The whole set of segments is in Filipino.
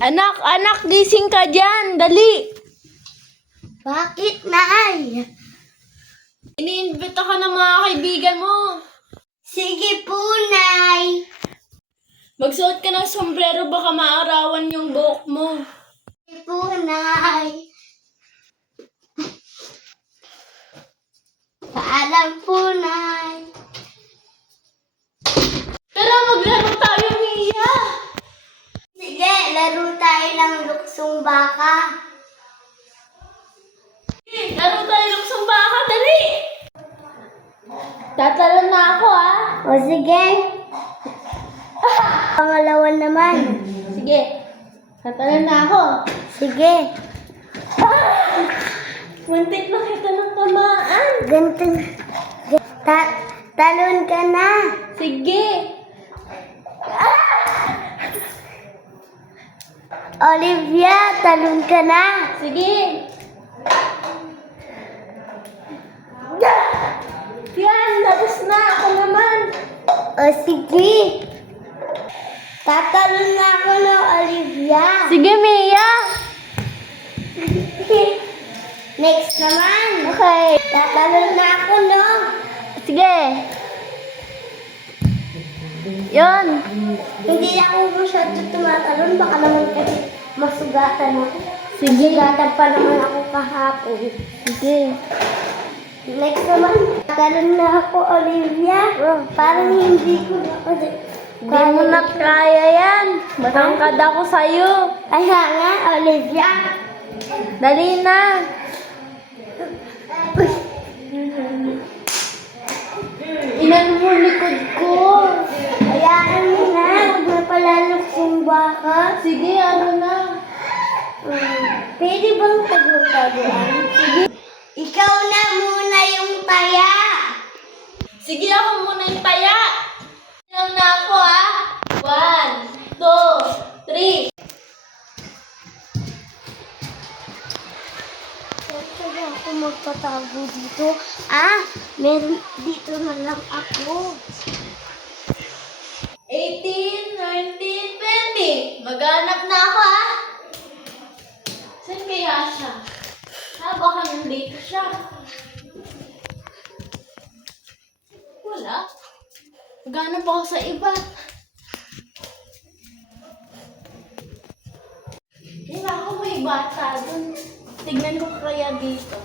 Anak, gising ka dyan. Dali. Bakit, Nay? Iniimbita ka ng mga kaibigan mo. Sige po, Nay. Magsuot ka ng sombrero, baka maarawan yung buhok mo. Sige po, Nay. Paalam po, Nay. Tara, maglaro tayo, Mia. Sige, laro tayo ng luksong baka. Laro tayo luksong baka, dali. Tatalon na ako, ha? O sige. Pangalawa naman. Sige. Tatalon na ako. Sige. Muntik na kita ng tamaan. Ganito. Talon ka na. Sige. Olivia, talon ka na. Sige. Yan, tapos na. Ako naman. O sige. Tatalon na ako ng Olivia. Sige, Mia. Next naman. Okay. Tatalon na ako, no? Sige. Yun. Hindi ako masyado tumatalon. Baka naman kasi masugatan ako. Sige. Masugatan pa naman ako kahapon. Sige. Next naman. Tatalon na ako, Olivia. Parang hindi ko na kasi. Hindi mo na kaya yan. Matangkad ako sa'yo. Kaya nga, Olivia. Dali na. Inan mo likod ko. Hayaan mo na. Huwag na palalok yung baka. Sige, ano na. Pwede bang tago-tagoan? Sige. Ikaw na muna yung taya. Sige, ako muna yung taya. Ilang na ako, ha? 1, 2, 3. Kaya ako magpatago dito. Meron dito na lang ako. 18, 19, 20. Maghanap na ako, ha? Saan kaya siya? Baka nandito siya. Wala. Maghanap ako sa iba. Wala ako, may bata dun. Tignan ko kaya dito.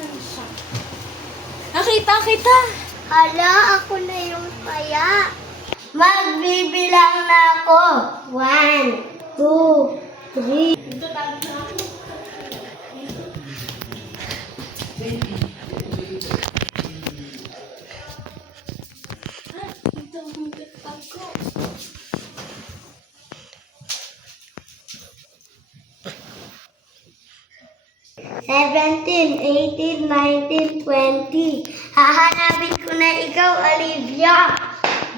Ano siya? Nakita kita! Hala, ako na yung taya. Magbibilang na ako. 1, 2, 3. Dito tayo na ako. Dito ang tago. 17, 18, 19, 20. Hahanapin ko na ikaw, Olivia.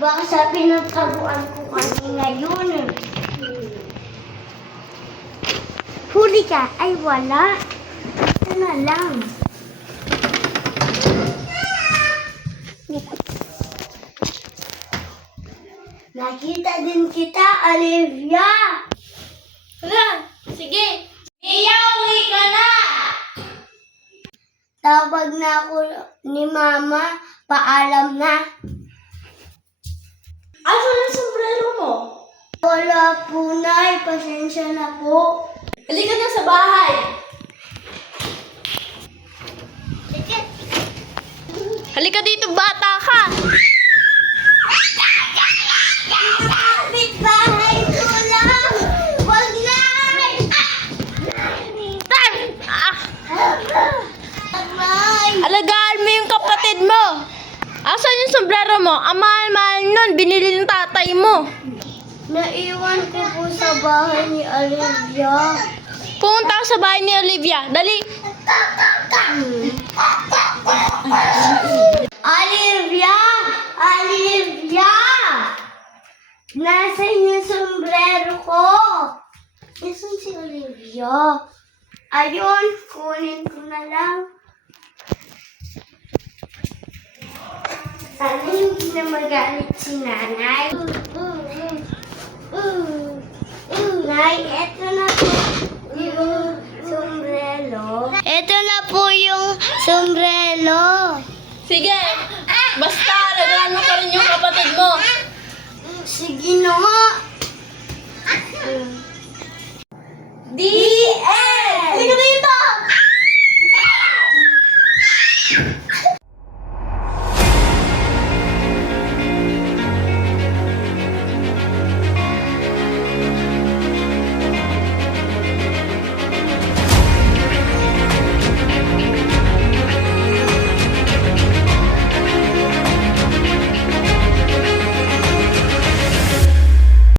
Baka sa pinagtaguan ko kanina yun. Huli ka. Ay, wala. Ito na lang. Nakita din kita, Olivia. Hala, sige. Mia, uwi ka na! Tawag na ako ni Mama. Paalam na. Asan ang sombrero mo? Wala po, Nay. Pasensya na po. Halika na sa bahay. Halika dito, bata ka. Kapit bahay ko lang. Wag na. Nay. Alagaan mo yung kapatid mo. Asan yung sombrero mo? Ang mahal-mahal nun. Binili ng tatay mo. Naiwan ko po sa bahay ni Olivia. Pumunta ka sa bahay ni Olivia. Dali. Olivia! Olivia! Nasaan yung sombrero ko? Nasaan si Olivia? Ayun, kunin ko na lang. Sana hindi na magalit si nanay. Nay, eto na po yung sombrero. Eto na po yung sombrero. Sige, basta alagaan mo pa rin yung kapatid mo. Sige na nga. The